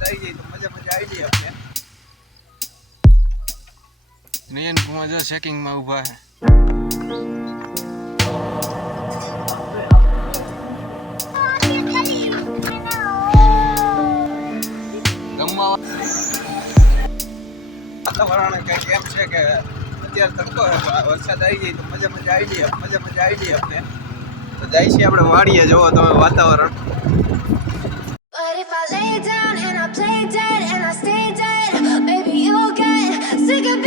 વરસાદ આવી જાય તો મજા મજા આવી જાય આપણે. જો ચેકિંગમાં ઊભા છે ગમવા વાતાવરણ કંઈક એમ છે કે અત્યારે તડકો વરસાદ આવી જાય તો મજા મજા આવી જાય મજા મજા આવી જાય આપણે. તો જાય છે આપણે વાડીએ જોવો તમે વાતાવરણ.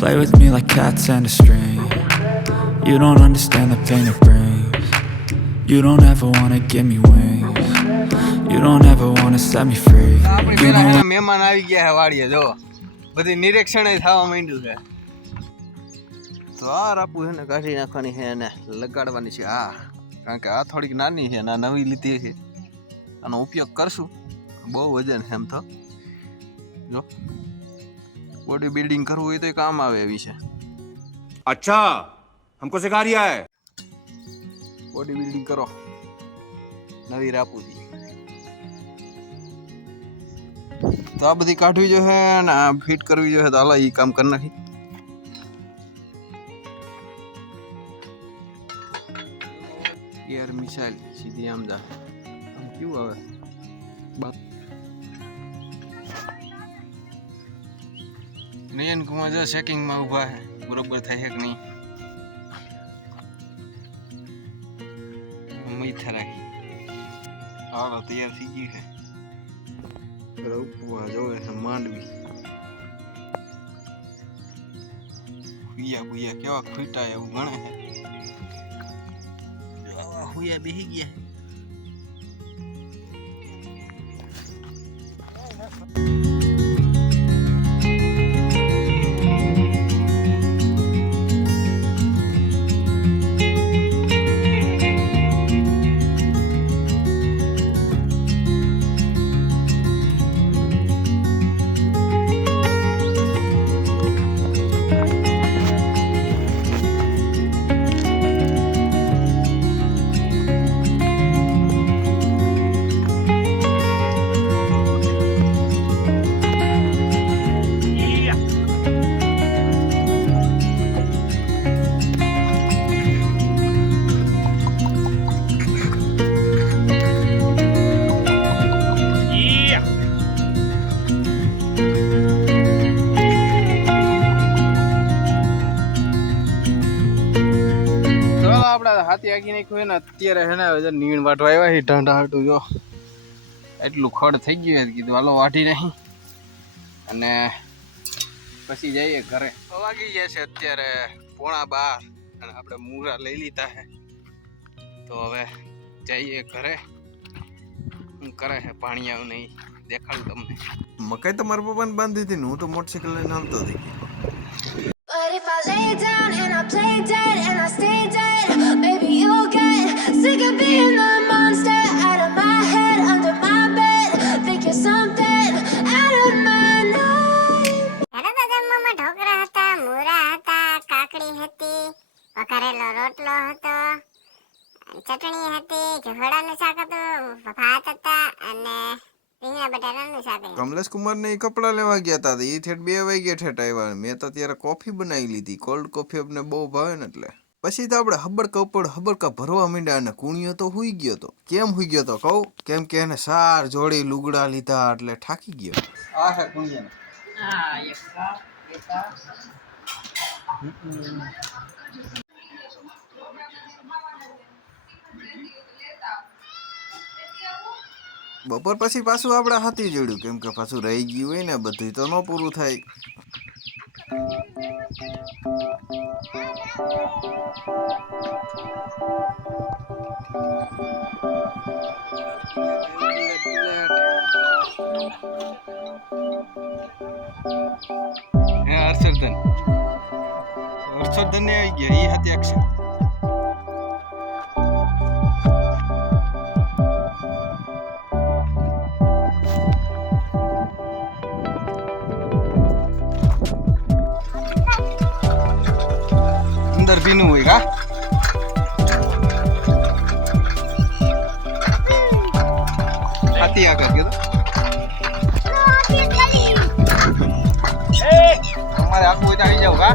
Play with me like cats and a string. You don't understand the pain it brings. You don't ever wanna give me wings. You don't ever wanna set me free. આપણી પેલા એના મહેમાન આવી ગયા છે વાડીએ જો બધી નિરીક્ષણ થવા માંડ્યું છે તો આ રાપુ છે ને કાઢી નાખવાની છે અને લગાડવાની છે આ કારણ કે આ થોડીક નાની છે અને નવી લીધી છે આનો ઉપયોગ કરશું બહુ વજન છે એમ તો જો બોડી બિલ્ડિંગ કરવું હોય તો કામ આવે એવી છે. અચ્છા હમકો સિખા રહ્યા હે? બોડી બિલ્ડિંગ કરો. નવી રાપુજી. તો આ બધી કાઢવી જોઈએ અને આ ફિટ કરવી જોઈએ તો હાલ એ કામ કરી નાખી. એર મિસાઇલ સીધી આમ જા. આમ કેવું આવે? બાપ નયન કુમાર જો ચેકિંગમાં ઊભા છે બરોબર થાય છે કે નહીં? મીઠા રાખી. હાલો તૈયાર થઈ ગયું છે ઉપવા જોવે છે માંડવી. હુયા હુયા કેવા ખૂટા એવું ગણે છે હુયા બેસી ગયા. આપણે નાખ્યું ને અત્યારે હે ને નીણ વાટવા આવ્યા છે ઢાંઢા હાટું જો. એટલું ખડ થઈ ગયું કીધું હાલો વાટી નહીં અને પછી જઈએ ઘરે. વાગી ગયા છે અત્યારે પોણા બાર અને આપણે મૂરા લઈ લીધા છે. તો હવે જઈએ ઘરે. શું કરે છે પાણી આવું નહીં દેખાડું તમને. મકાઈ તો મારા પપ્પાને બાંધી હતી ને હું તો મોટરસાઇકલ લઈને આવતો હતી. But if I lay down and I play dead and I dead, કપડા ગયા હતા એ ઠેઠ બે વાગ્યા ઠેઠ આવ્યા મેં તો ત્યારે કોફી બનાવી લીધી. કોલ્ડ કોફી અમને બહુ ભાવે ને એટલે. પછી તો આપણે હબડકા ઉપર હબડકા ભરવા માંડ્યા અને કુણિયો તો હુઈ ગયો તો. કેમ હુઈ ગયો તો કહું? કેમ કે એને સાર જોડી લુગડા લીધા એટલે થાકી ગયો. આ હે કુણિયા બપોર પછી પાછું આપણે હાથી જોડ્યું કેમ કે પાછું રહી ગયું હોય ને બધું તો ન પૂરું થાય. હર્ષવર્ધન હર્ષવર્ધન. ને આવી ગયા એ હતી અક્ષર અંદર ભીનું હોય કા હાથી આગળ કીધું તમારે આખું આવી જાવ કા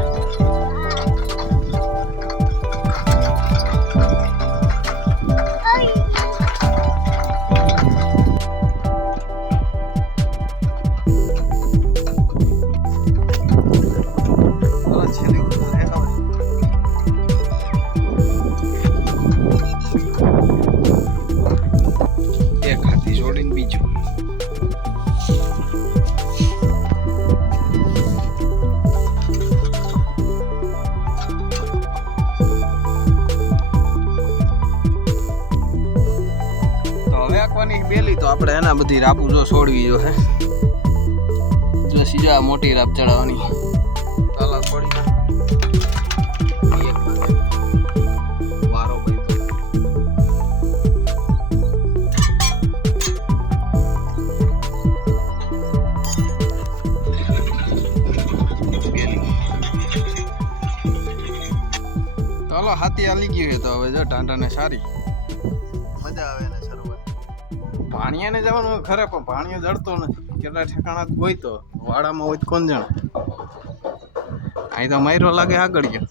તો બધી રાબુ જો છોડવી જો હે. જો સીધા મોટી રાબ ચડાવવાની. તાલા છોડી હાથી આલી ગયું તો હવે જો ટાંટાને સારી. મજા આવે ને. ભાણિયાને જવાનું ખરે, પણ ભાણિયો જડતો નથી. કેટલા ઠેકાણા હોય તો વાડામાં હોય તો કોણ જાણે? અહીં તો માયરો લાગે આગળ ગયો.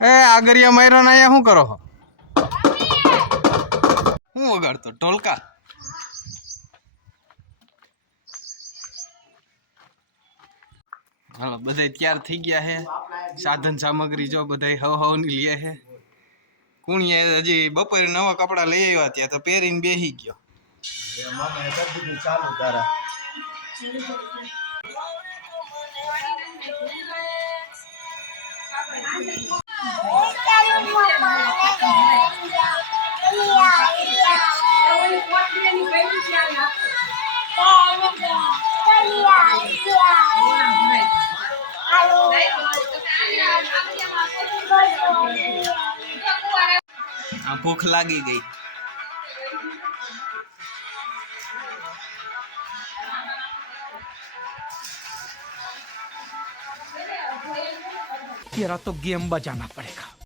એ આગરિયા માયરો ના શું કરો હું વગાડતો? ઢોલકા? હાલો બધા તૈયાર થઈ ગયા છે સાધન સામગ્રી જો બધા હવ હવની લે છે કુણીએ હજી બપોરે નવા કપડા લઈ આવ્યા ત્યાં તો પહેરીને બેસી ગયો. આ ભૂખ લાગી ગઈ तेरा तो गेम बजाना पड़ेगा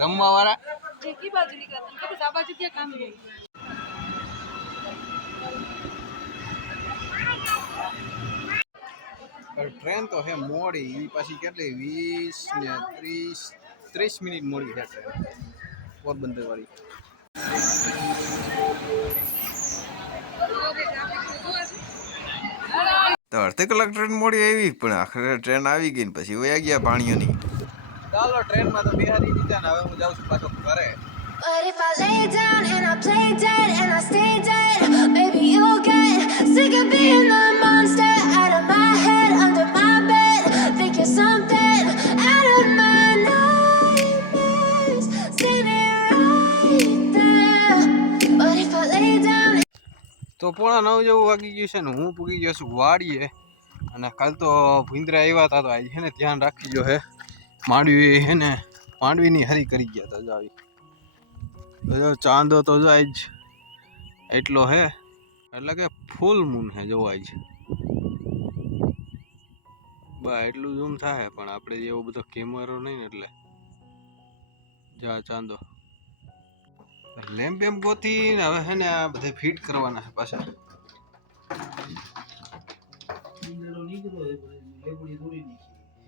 રમવા વાળા પણ ટ્રેન તો હે મોડી. ઈ પાછી કેટલી? વીસ ને ત્રીસ. ત્રીસ મિનિટ મોડી છે ટ્રેન પોરબંદર વાળી અડધી કલાક ટ્રેન મોડી આવી પણ આખરે ટ્રેન આવી ગઈ ને પછી વયા ગયા ભાણિયોની ચાલો ટ્રેનમાં તો બિહારી દીધા ને હવે હું જાઉં છું પાછો ઘરે But if I lay down and I play dead and I stay dead, baby, you'll get sick of being the monster out તો પોણા નવ જેવું વાગી ગયું છે ને હું પૂગી ગયો છું વાડીએ. અને કાલ તો ભીંદરા આવ્યા હતા તો આજે ને ધ્યાન રાખી ગયો હે. માંડવી હે ને માંડવીની હરી કરી ગયા હતા જો આવી. જો ચાંદો તો જો આજ એટલો હે. એટલે કે ફૂલ મૂન હે જો આજ. બા, એટલું ઝૂમ થાય પણ આપણે એવો બધો કેમેરો નહીં ને એટલે. જા ચાંદો. લેમ્પ બેમ્પ ગોતી ને હવે હે ને આ બધે ફિટ કરવાના છે પાછા.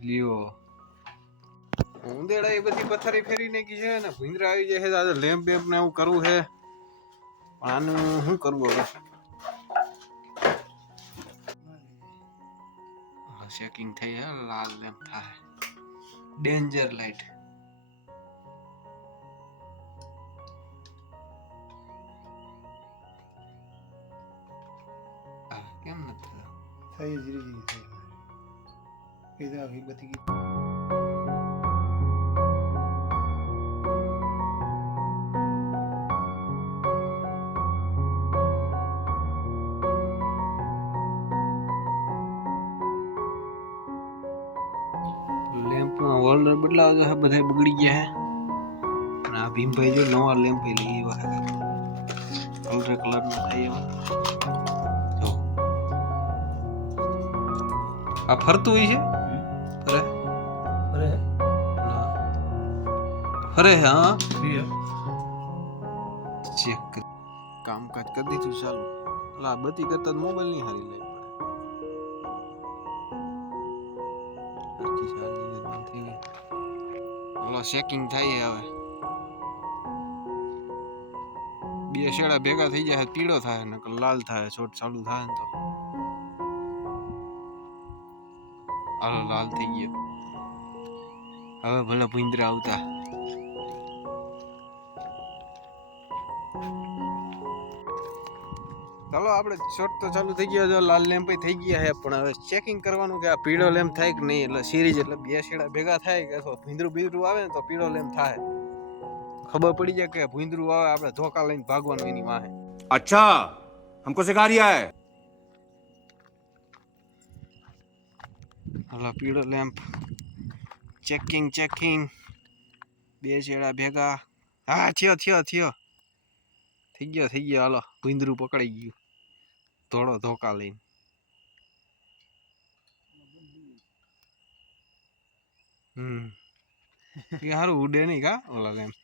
લ્યો. ઉંદેડા એ બધી પથારી ફેરી નાખી છે ને ભૂંદરા આવી જાય છે આજે લેમ્પ બેમ્પ ને એવું કરવું છે. પણ આનું શું કરવું હવે? ચેકિંગ થઈ હે લાલ લેમ્પ થાય. ડેન્જર લાઈટ થતું થઈ ધીરે ધીરે થઈ કીધું આવી બધી લેમ્પમાં હોલ્ડર બદલાવા છે બધા બગડી ગયા છે અને આ ભીમભાઈ જો નવા લેમ્પ લઈ આવ્યા છે કલર કલર ના આ ફરતું હોય છે? ફરે. ના. ફરે હા. ચેક કામકાજ કરી દીધું ચાલુ. એટલે આ બધી કરતા મોબાઈલની હારી ઓલો ચેકિંગ થાય હવે. બે શેડા ભેગા થઈ જાય પીળો થાય ને લાલ થાય શોર્ટ ચાલુ થાય ને તો. હાલો લાલ થઈ ગયો. હવે ભલે ભૂંદરા આવતા. ચાલો આપણે શોર્ટ તો ચાલુ થઈ ગયો છે લાલ લેમ્પ થઈ ગયા છે પણ હવે ચેકિંગ કરવાનું કે આ પીળો લેમ્પ થાય કે નહીં એટલે સિરીઝ એટલે બે શેડા ભેગા થાય કે અથવા ભીંદરું ભીંદરું આવે ને તો પીળો લેમ્પ થાય. ખબર પડી જાય કે ભીંદરું આવે આપણે ધોકા લઈને ભાગવાનું એની માહે અચ્છા હમકો સિખા રહ્યા હે હલો પીળો લેમ્પ. ચેકિંગ ચેકિંગ બે છેડા ભેગા. હા, થયો થયો થયો. થઈ ગયો થઈ ગયો. હાલો, ભૂંદરું પકડાઈ ગયું. ધોળો ધોકા લઈને. હમ. સારું ઉડે નહીં કા, ઓલા લેમ્પ?